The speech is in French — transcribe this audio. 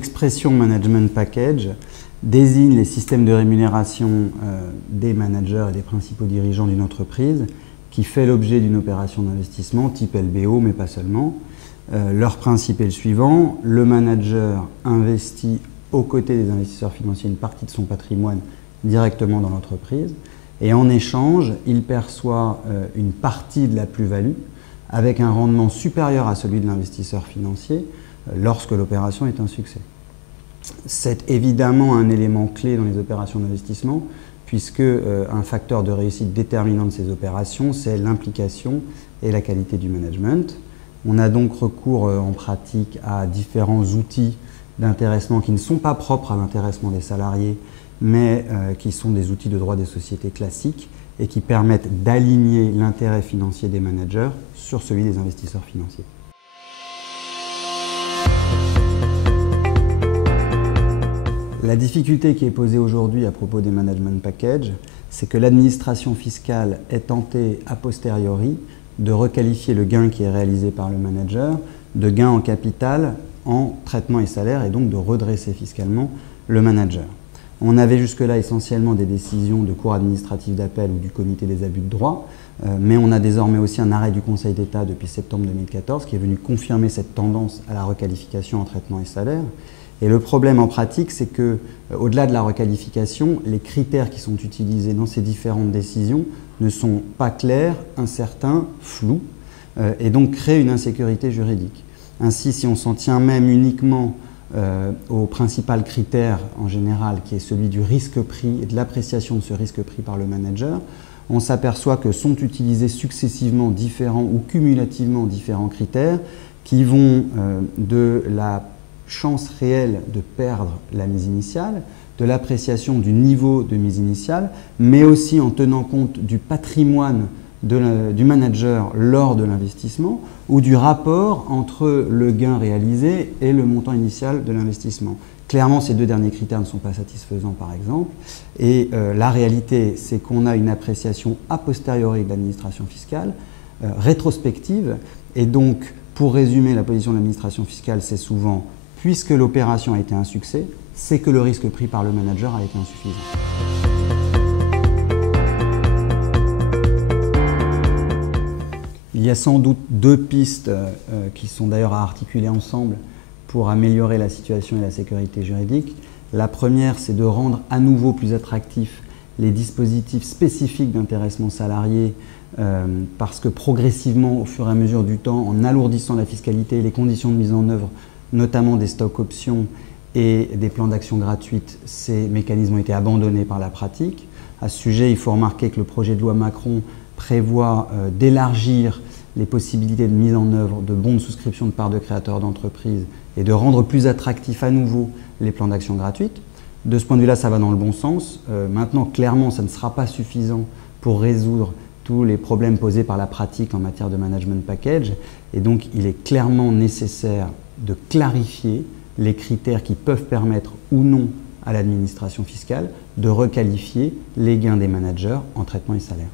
L'expression management package désigne les systèmes de rémunération des managers et des principaux dirigeants d'une entreprise qui fait l'objet d'une opération d'investissement type LBO, mais pas seulement. Leur principe est le suivant: le manager investit aux côtés des investisseurs financiers une partie de son patrimoine directement dans l'entreprise et en échange, il perçoit une partie de la plus-value avec un rendement supérieur à celui de l'investisseur financier lorsque l'opération est un succès. C'est évidemment un élément clé dans les opérations d'investissement puisque un facteur de réussite déterminant de ces opérations, c'est l'implication et la qualité du management. On a donc recours en pratique à différents outils d'intéressement qui ne sont pas propres à l'intéressement des salariés, mais qui sont des outils de droit des sociétés classiques et qui permettent d'aligner l'intérêt financier des managers sur celui des investisseurs financiers. La difficulté qui est posée aujourd'hui à propos des management packages, c'est que l'administration fiscale est tentée a posteriori de requalifier le gain qui est réalisé par le manager de gain en capital, en traitement et salaire, et donc de redresser fiscalement le manager. On avait jusque-là essentiellement des décisions de cour administrative d'appel ou du comité des abus de droit, mais on a désormais aussi un arrêt du Conseil d'État depuis septembre 2014 qui est venu confirmer cette tendance à la requalification en traitement et salaire. Et le problème en pratique, c'est que, au-delà de la requalification, les critères qui sont utilisés dans ces différentes décisions ne sont pas clairs, incertains, flous, et donc créent une insécurité juridique. Ainsi, si on s'en tient même uniquement au principal critère en général, qui est celui du risque-prix et de l'appréciation de ce risque-prix par le manager, on s'aperçoit que sont utilisés successivement différents ou cumulativement différents critères qui vont de la chance réelle de perdre la mise initiale, de l'appréciation du niveau de mise initiale, mais aussi en tenant compte du patrimoine du manager lors de l'investissement ou du rapport entre le gain réalisé et le montant initial de l'investissement. Clairement, ces deux derniers critères ne sont pas satisfaisants, par exemple, et la réalité, c'est qu'on a une appréciation a posteriori de l'administration fiscale, rétrospective, et donc, pour résumer, la position de l'administration fiscale, c'est souvent: puisque l'opération a été un succès, c'est que le risque pris par le manager a été insuffisant. Il y a sans doute deux pistes qui sont d'ailleurs à articuler ensemble pour améliorer la situation et la sécurité juridique. La première, c'est de rendre à nouveau plus attractifs les dispositifs spécifiques d'intéressement salarié parce que progressivement, au fur et à mesure du temps, en alourdissant la fiscalité et les conditions de mise en œuvre, notamment des stocks options et des plans d'action gratuites, ces mécanismes ont été abandonnés par la pratique. À ce sujet, il faut remarquer que le projet de loi Macron prévoit d'élargir les possibilités de mise en œuvre de bons de souscription de parts de créateurs d'entreprises et de rendre plus attractifs à nouveau les plans d'action gratuites. De ce point de vue-là, ça va dans le bon sens. Maintenant, clairement, ça ne sera pas suffisant pour résoudre tous les problèmes posés par la pratique en matière de management package. Et donc, il est clairement nécessaire de clarifier les critères qui peuvent permettre ou non à l'administration fiscale de requalifier les gains des managers en traitement et salaire.